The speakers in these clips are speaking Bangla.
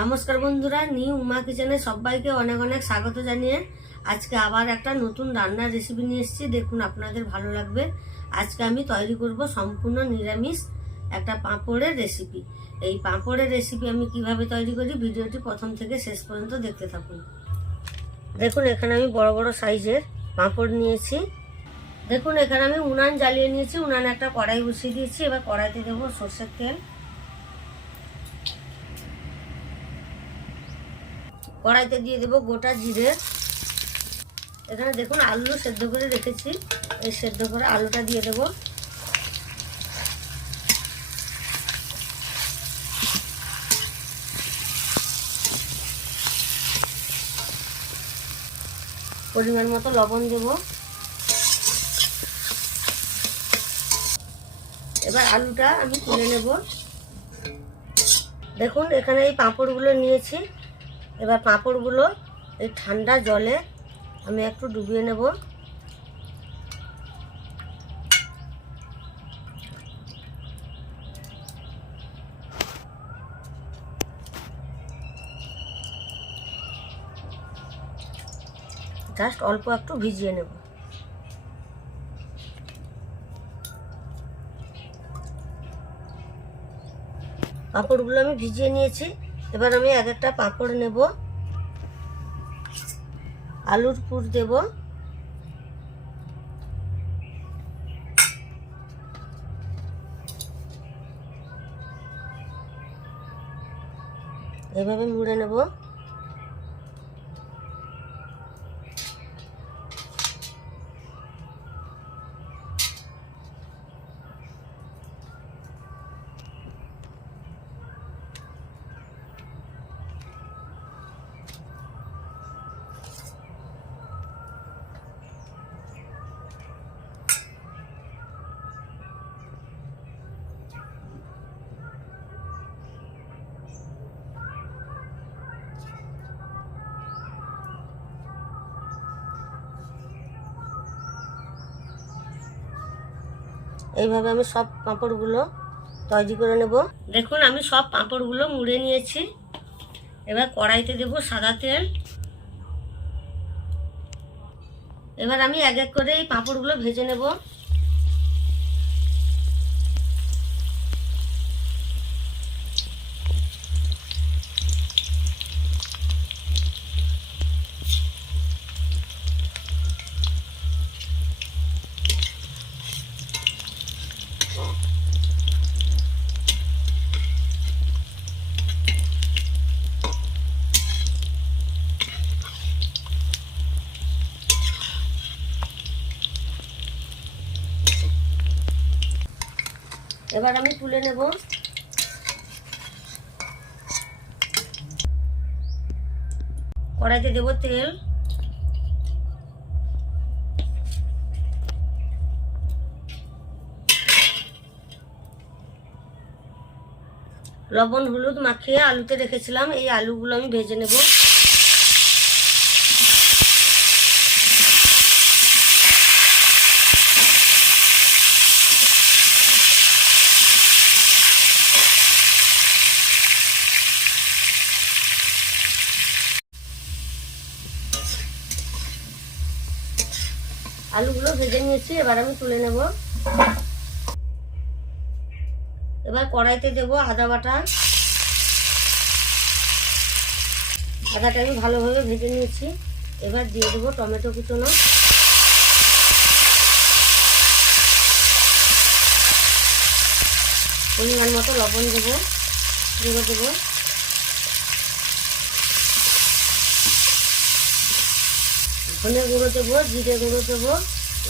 নমস্কার বন্ধুরা, নিউ উমা কিচেনে সবাইকে অনেক অনেক স্বাগত জানিয়ে আজকে আবার একটা নতুন রান্নার রেসিপি নিয়ে এসেছি। দেখুন, আপনাদের ভালো লাগবে। আজকে আমি তৈরি করব সম্পূর্ণ নিরামিষ একটা পাঁপড়ের রেসিপি। এই পাঁপড়ের রেসিপি আমি কিভাবে তৈরি করি ভিডিওটি প্রথম থেকে শেষ পর্যন্ত দেখতে থাকুন। দেখুন, এখানে আমি বড় বড় সাইজের পাঁপড় নিয়েছি। দেখুন, এখানে আমি উনান জ্বালিয়ে নিয়েছি। উনানে একটা কড়াই বসিয়ে দিয়েছি। এবার কড়াইতে দেবো সরষের তেল। কড়াইতে দিয়ে দেবো গোটা জিরে। এখানে দেখুন আলু সেদ্ধ করে রেখেছি, এই সেদ্ধ করে আলুটা দিয়ে দেবো। পরিমাণ মতো লবণ দেব। এবার আলুটা আমি তুলে নেব। দেখুন, এখানে এই পাঁপড়গুলো নিয়েছি। এবার পাঁপড়গুলো এই ঠান্ডা জলে আমি একটু ডুবিয়ে নেব। জাস্ট অল্প একটু ভিজিয়ে নেব। পাঁপড়গুলো আমি ভিজিয়ে নিয়েছি। এবার আমি এক একটা পাঁপড় নেব, আলুর পুর দেব, এভাবে মুড়ে নেব। এইভাবে আমি সব পাঁপড়গুলো তৈরি করে নেব। দেখুন, আমি সব পাঁপড়গুলো মুড়ে নিয়েছি। এবার কড়াইতে দেব সাদা তেল। এবার আমি এক এক করে এই পাঁপড়গুলো ভেজে নেব। এবার আমি তুলে নেব। কড়াইতে দেব তেল। লবণ হলুদ মাখিয়ে আলুতে রেখেছিলাম, এই আলুগুলো আমি ভেজে নেব। আলুগুলো ভেজে নিয়েছি, এবার আমি তুলে নেব। এবার কড়াইতে দেব আদা বাটা। আদাটা আমি ভালোভাবে ভেজে নিয়েছি। এবার দিয়ে দেবো টমেটো কুচনো। পরিমাণ মতো লবণ দেবো, গুঁড়ো দেবো। ধনে গুঁড়ো দেবো, জিরে গুঁড়ো দেবো,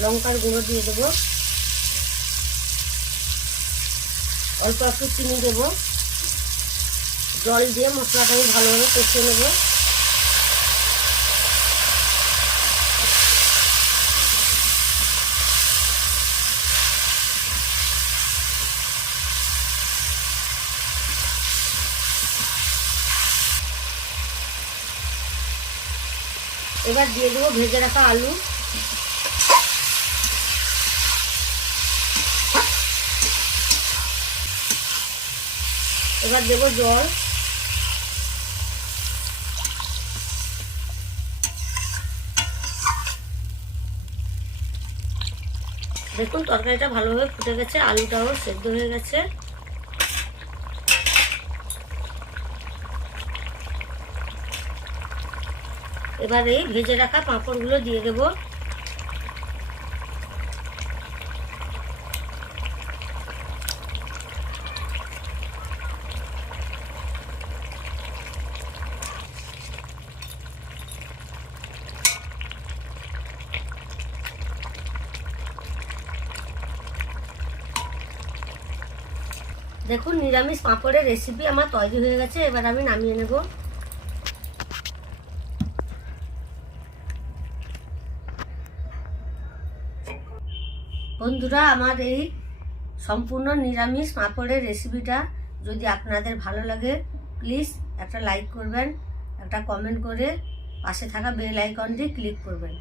লঙ্কার গুঁড়ো দিয়ে দেবো। অল্প একটু চিনি দেবো। জল দিয়ে মশলাটা আমি ভালোভাবে কষিয়ে নেব। এবার দিয়ে দেবো ভেজে রাখা আলু। এবার দেবো জল। দেখুন তরকারিটা ভালোভাবে ফুটে গেছে, আলুটাও সেদ্ধ হয়ে গেছে। এবার এই ভেজে রাখা পাঁপড়গুলো দিয়ে দেব। দেখুন নিরামিষ পাঁপড়ের রেসিপি আমার তৈরি হয়ে গেছে। এবার আমি নামিয়ে নেব। বন্ধুরা, আমার এই সম্পূর্ণ নিরামিষ পাঁপড়ের রেসিপিটা যদি আপনাদের ভালো লাগে প্লিজ একটা লাইক করবেন, একটা কমেন্ট করে পাশে থাকা বেল আইকনটি ক্লিক করবেন।